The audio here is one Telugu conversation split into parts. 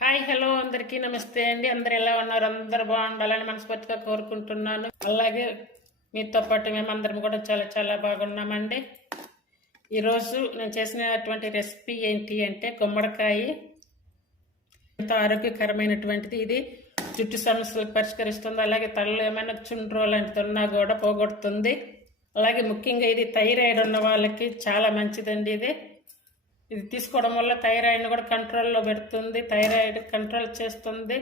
హాయ్ హలో అందరికీ నమస్తే అండి. అందరు ఎలా ఉన్నారు? అందరు బాగుండాలని మనస్ఫూర్తిగా కోరుకుంటున్నాను. అలాగే మీతో పాటు మేమందరం కూడా చాలా చాలా బాగున్నామండి. ఈరోజు నేను చేసినటువంటి రెసిపీ ఏంటి అంటే గుమ్మడికాయ. ఎంతో ఆరోగ్యకరమైనటువంటిది ఇది. జుట్టు సమస్యలకు పరిష్కరిస్తుంది. అలాగే తలలో ఏమైనా చుండ్రు లాంటిది ఉన్నా కూడా పోగొడుతుంది. అలాగే ముఖ్యంగా ఇది థైరాయిడ్ ఉన్న వాళ్ళకి చాలా మంచిదండి ఇది. ఇది తీసుకోవడం వల్ల థైరాయిడ్ని కూడా కంట్రోల్లో పెడుతుంది థైరాయిడ్ కంట్రోల్ చేస్తుంది.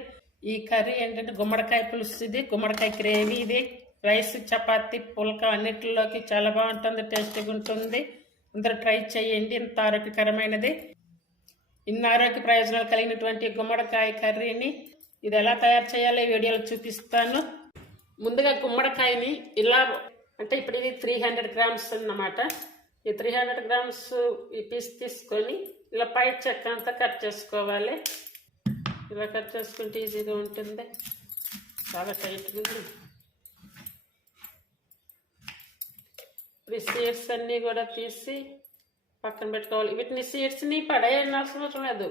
ఈ కర్రీ ఏంటంటే గుమ్మడికాయ పులుసు ఇది గుమ్మడికాయ గ్రేవీ ఇది రైస్ చపాతి పుల్క అన్నిటిలోకి చాలా బాగుంటుంది టేస్టీగా ఉంటుంది. అందరూ ట్రై చేయండి ఇంత ఆరోగ్యకరమైనది. ఇన్ని ఆరోగ్య ప్రయోజనాలు కలిగినటువంటి గుమ్మడికాయ కర్రీని ఇది ఎలా తయారు చేయాలో ఈ వీడియోలో చూపిస్తాను. ముందుగా గుమ్మడికాయని ఇలా అంటే ఇప్పుడు ఇది త్రీ హండ్రెడ్ గ్రామ్స్ అన్నమాట. ఈ త్రీ హండ్రెడ్ గ్రామ్స్ ఈ పీస్ తీసుకొని ఇలా పై చెక్క అంతా కట్ చేసుకోవాలి. ఇలా కట్ చేసుకుంటే ఈజీగా ఉంటుంది. చాలా టైట్గా ఇప్పుడు ఈ సీడ్స్ అన్నీ కూడా తీసి పక్కన పెట్టుకోవాలి. వీటిని సీడ్స్ని పడేయన అవసరం లేదు.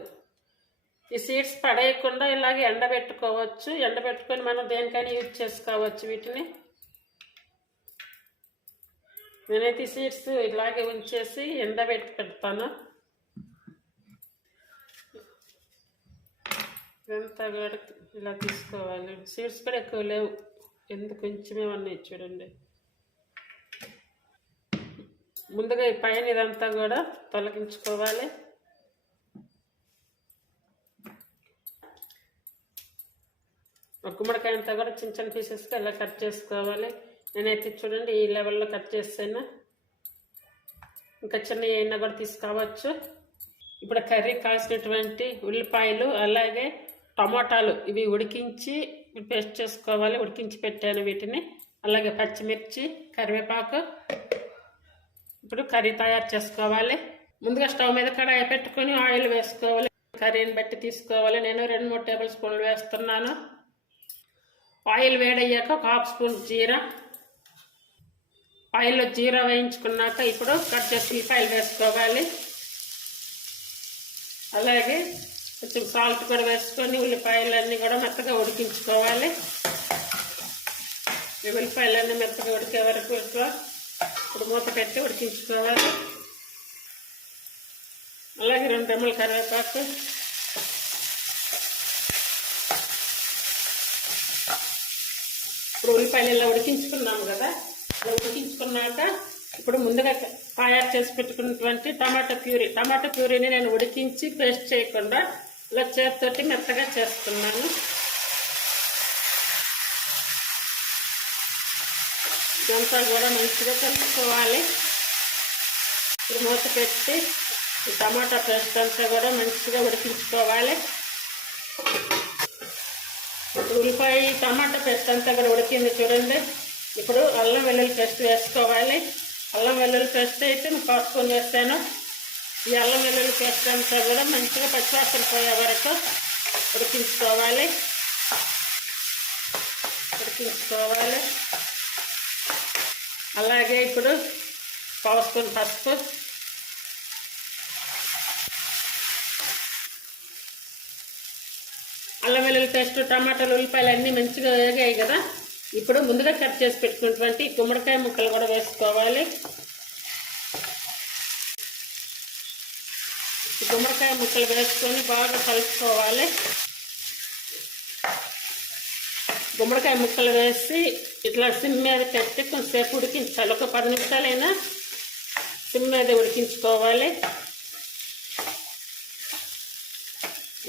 ఈ సీడ్స్ పడేయకుండా ఇలాగే ఎండబెట్టుకోవచ్చు. ఎండబెట్టుకొని మనం దేనికైనా యూజ్ చేసుకోవచ్చు వీటిని. నేనైతే సీడ్స్ ఇలాగే ఉంచేసి ఎండబెట్టి పెడతాను. ఇదంతా కూడా ఇలా తీసుకోవాలి. సీడ్స్ కూడా ఎక్కువ లేవు. ఎందుకు కొంచెమే ఉన్నాయి చూడండి. ముందుగా ఈ పైన ఇదంతా కూడా తొలగించుకోవాలి. ఒక గుమ్మడికాయ అంతా కూడా చిన్న చిన్న పీసెస్గా ఇలా కట్ చేసుకోవాలి. నేనైతే చూడండి ఈ లెవెల్లో కట్ చేసాను ఇంకా చిన్న అయినా కూడా తీసుకోవచ్చు. ఇప్పుడు కర్రీ కాసినటువంటి ఉల్లిపాయలు అలాగే టమాటాలు ఇవి ఉడికించి పేస్ట్ చేసుకోవాలి. ఉడికించి పెట్టాను వీటిని. అలాగే పచ్చిమిర్చి కరివేపాకు. ఇప్పుడు కర్రీ తయారు చేసుకోవాలి. ముందుగా స్టవ్ మీద కడాయి పెట్టుకొని ఆయిల్ వేసుకోవాలి. కర్రీని బట్టి తీసుకోవాలి. నేను రెండు మూడు టేబుల్ స్పూన్లు వేస్తున్నాను. ఆయిల్ వేడయ్యాక ఒక హాఫ్ స్పూన్ జీరా. ఆయిల్లో జీరా వేయించుకున్నాక ఇప్పుడు కట్ చేసి ఉల్లిపాయలు వేసుకోవాలి. అలాగే కొంచెం సాల్ట్ కూడా వేసుకొని ఉల్లిపాయలన్నీ కూడా మెత్తగా ఉడికించుకోవాలి. ఉల్లిపాయలన్నీ మెత్తగా ఉడికే వరకు ఇప్పుడు మూత పెట్టి ఉడికించుకోవాలి. అలాగే రెండు రెమ్మల కరివేపాకు. ఇప్పుడు ఉల్లిపాయలు ఇలా ఉడికించుకున్నాము కదా. ఉడికించుకున్నాక ఇప్పుడు ముందుగా తయారు చేసి పెట్టుకున్నటువంటి టమాటా ప్యూరీ. టమాటా ప్యూరీని నేను ఉడికించి పేస్ట్ చేయకుండా ఇలా చేతితోటి మెత్తగా చేస్తున్నాను. ఇదంతా కూడా మంచిగా కలుపుకోవాలి. ఇప్పుడు మూత పెట్టి ఈ టమాటా పేస్ట్ అంతా కూడా మంచిగా ఉడికించుకోవాలి. ఇప్పుడు ఉల్లిపాయ టమాటా పేస్ట్ అంతా కూడా ఉడికింది చూడండి. ఇప్పుడు అల్లం వెల్లుల్లి పేస్ట్ వేసుకోవాలి. అల్లం వెల్లుల్లి పేస్ట్ అయితే నేను కాసుకొని వేస్తాను. ఈ అల్లం వెల్లుల్లి పేస్ట్ అంతా కూడా మంచిగా పచ్చివాసన పోయే వరకు ఉడికించుకోవాలి. ఉడికించుకోవాలి. అలాగే ఇప్పుడు పావు స్పూన్ పసుపు. అల్లం వెల్లుల్లి పేస్ట్ టమాటాలు ఉల్లిపాయలు అన్నీ మంచిగా వేగాయి కదా. ఇప్పుడు ముందుగా కట్ చేసి పెట్టుకున్నటువంటి గుమ్మడికాయ ముక్కలు కూడా వేసుకోవాలి. గుమ్మడికాయ ముక్కలు వేసుకొని బాగా కలుపుకోవాలి. గుమ్మడికాయ ముక్కలు వేసి ఇట్లా సిమ్ మీద పెట్టి కొంచెంసేపు ఉడికించాలి. ఒక పది నిమిషాలైనా సిమ్ మీద ఉడికించుకోవాలి.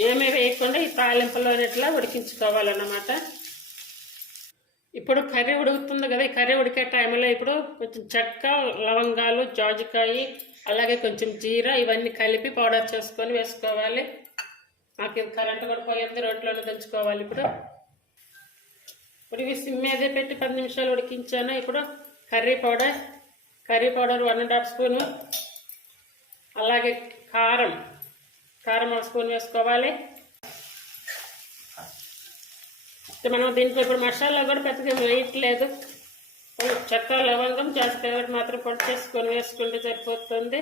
ఏమీ వేయకుండా ఈ తాలింపులో ఇట్లా ఉడికించుకోవాలన్నమాట. ఇప్పుడు కర్రీ ఉడుకుతుంది కదా ఈ కర్రీ ఉడికే టైంలో ఇప్పుడు కొంచెం చెక్క లవంగాలు జాజికాయ అలాగే కొంచెం జీరా ఇవన్నీ కలిపి పౌడర్ చేసుకొని వేసుకోవాలి. నాకు ఇది కరెంట్ కూడా పోయింది రోట్లోనే దంచుకోవాలి ఇప్పుడు. ఇప్పుడు ఇవి సిమ్ మీదే పెట్టి పది నిమిషాలు ఉడికించాను. ఇప్పుడు curry powder curry powder one and half spoon. అలాగే కారం కారం ఒక స్పూన్ వేసుకోవాలి. మనం దీంట్లో ఇప్పుడు మసాలా కూడా పెద్దగా వేయట్లేదు. చెక్క లవంగం జాస్తి మాత్రం పొడి చేసుకొని వేసుకుంటే సరిపోతుంది.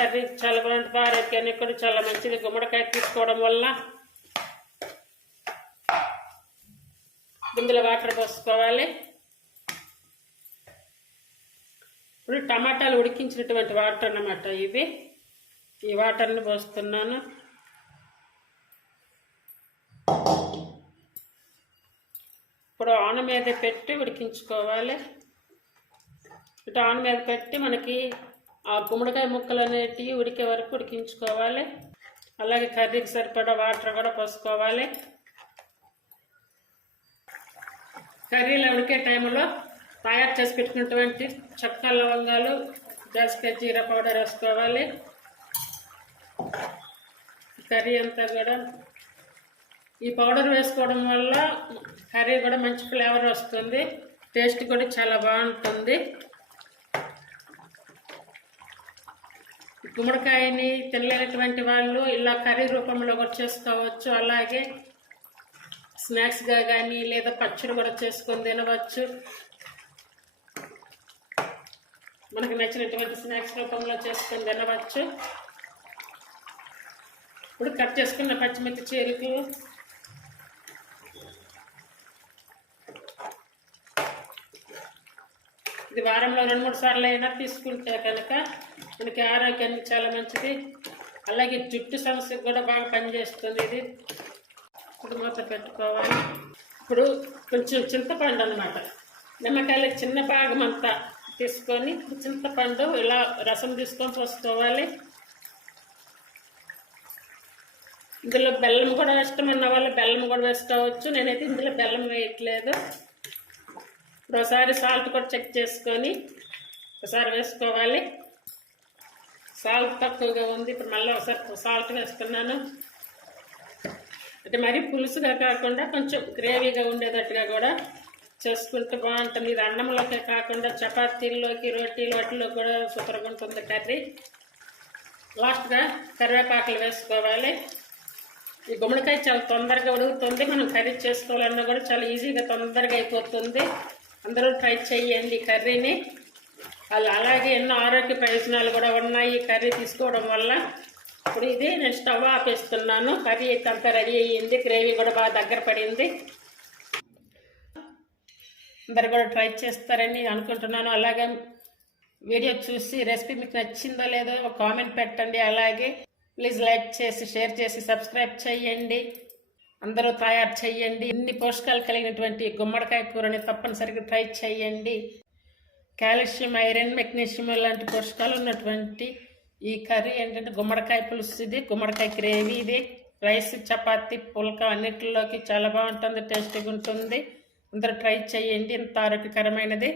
అది చాలా బాగుంటుంది. ఆరోగ్యానికి కూడా చాలా మంచిది. గుమ్మడికాయ తీసుకోవడం వల్ల. ఇందులో వాటర్ పోసుకోవాలి. ఇప్పుడు టమాటాలు ఉడికించినటువంటి వాటర్ అన్నమాట ఇవి. ఈ వాటర్ని పోస్తున్నాను. ఇప్పుడు ఆన మీద పెట్టి ఉడికించుకోవాలి. ఇటు ఆన్ మీద పెట్టి మనకి ఆ గుమ్మడికాయ ముక్కలు అనేటివి ఉడికే వరకు ఉడికించుకోవాలి. అలాగే కర్రీకి సరిపడా వాటర్ కూడా పోసుకోవాలి. కర్రీలో ఉడికే టైంలో తయారు చేసి పెట్టుకున్నటువంటి చక్క లవంగాలు దశక జీరా పౌడర్ వేసుకోవాలి. కర్రీ అంతా కూడా ఈ పౌడర్ వేసుకోవడం వల్ల కర్రీ కూడా మంచి ఫ్లేవర్ వస్తుంది. టేస్ట్ కూడా చాలా బాగుంటుంది. గుమ్మడికాయని తినలేనటువంటి వాళ్ళు ఇలా కర్రీ రూపంలో కూడా చేసుకోవచ్చు. అలాగే స్నాక్స్గా కానీ లేదా పచ్చడి కూడా చేసుకొని తినవచ్చు. మనకు నచ్చినటువంటి స్నాక్స్ రూపంలో చేసుకొని తినవచ్చు. ఇప్పుడు కట్ చేసుకున్న పచ్చిమిర్చి చీరకు ఇది వారంలో రెండు మూడు సార్లు అయినా తీసుకుంటే కనుక మనకి ఆరోగ్యానికి చాలా మంచిది. అలాగే జుట్టు సమస్యకు కూడా బాగా పనిచేస్తుంది ఇది. ఇప్పుడు మూత పెట్టుకోవాలి. ఇప్పుడు కొంచెం చింతపండు అనమాట నిమ్మకాయల చిన్న భాగం అంతా తీసుకొని చింతపండు ఇలా రసం తీసుకొని పోసుకోవాలి. ఇందులో బెల్లం కూడా ఇష్టం ఉన్న వాళ్ళు బెల్లం కూడా వేసుకోవచ్చు. నేనైతే ఇందులో బెల్లం వేయట్లేదు. ఒకసారి సాల్ట్ కూడా చెక్ చేసుకొని ఒకసారి వేసుకోవాలి. సాల్ట్ తక్కువగా ఉంది. ఇప్పుడు మళ్ళీ ఒకసారి సాల్ట్ వేస్తున్నాను. అంటే మరీ పులుసుగా కాకుండా కొంచెం గ్రేవీగా ఉండేటట్టుగా కూడా చేసుకుంటే బాగుంటుంది. ఇది అన్నంలోకే కాకుండా చపాతీల్లోకి రోటీలు వాటిలో కూడా సూపర్గా ఉంటుంది కర్రీ. లాస్ట్గా కరివేపాకులు వేసుకోవాలి. ఈ గుమ్మడికాయ చాలా తొందరగా ఉడుగుతుంది మనం కర్రీ చేసుకోవాలన్నా కూడా చాలా ఈజీగా తొందరగా అయిపోతుంది. అందరూ ట్రై చేయండి కర్రీని. అలా అలాగే ఎన్నో ఆరోగ్య ప్రయోజనాలు కూడా ఉన్నాయి ఈ కర్రీ తీసుకోవడం వల్ల. ఇప్పుడు ఇది నేను స్టవ్ ఆపేస్తున్నాను. కర్రీ అయితే అంతా రెడీ అయ్యింది. గ్రేవీ కూడా బాగా దగ్గర పడింది. అందరు కూడా ట్రై చేస్తారని అనుకుంటున్నాను. అలాగే వీడియో చూసి రెసిపీ మీకు నచ్చిందో లేదో ఒక కామెంట్ పెట్టండి. అలాగే ప్లీజ్ లైక్ చేసి షేర్ చేసి సబ్స్క్రైబ్ చేయండి. అందరూ తయారు చేయండి. ఇన్ని పోషకాలు కలిగినటువంటి గుమ్మడికాయ కూరని తప్పనిసరిగా ట్రై చేయండి. కాల్షియం ఐరన్ మెగ్నీషియం లాంటి పోషకాలు ఉన్నటువంటి ఈ కర్రీ ఏంటంటే గుమ్మడికాయ పులుసు ఇది గుమ్మడికాయ గ్రేవీ ఇది రైస్ చపాతి పుల్క అన్నిటిలోకి చాలా బాగుంటుంది టేస్టీగా ఉంటుంది. అందరూ ట్రై చేయండి. ఇంత ఆరోగ్యకరమైనది.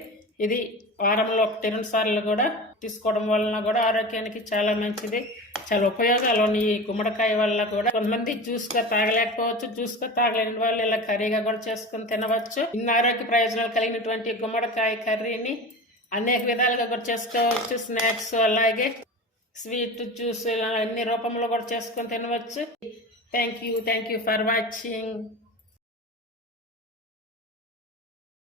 ఇది వారంలో ఒకటి రెండు సార్లు కూడా తీసుకోవడం వలన కూడా ఆరోగ్యానికి చాలా మంచిది. చాలా ఉపయోగాలు ఉన్నాయి ఈ గుమ్మడికాయ వల్ల కూడా. కొంతమంది జ్యూస్గా తాగలేకపోవచ్చు. జ్యూస్గా తాగలేని వాళ్ళు ఇలా కర్రీగా కూడా చేసుకుని తినవచ్చు. ఇన్ని ఆరోగ్య ప్రయోజనాలు కలిగినటువంటి గుమ్మడికాయ కర్రీని అనేక విధాలుగా కూడా చేసుకోవచ్చు. స్నాక్స్ అలాగే స్వీట్ జ్యూస్ ఇలా అన్ని రూపంలో కూడా చేసుకొని తినవచ్చు. Thank you thank you for watching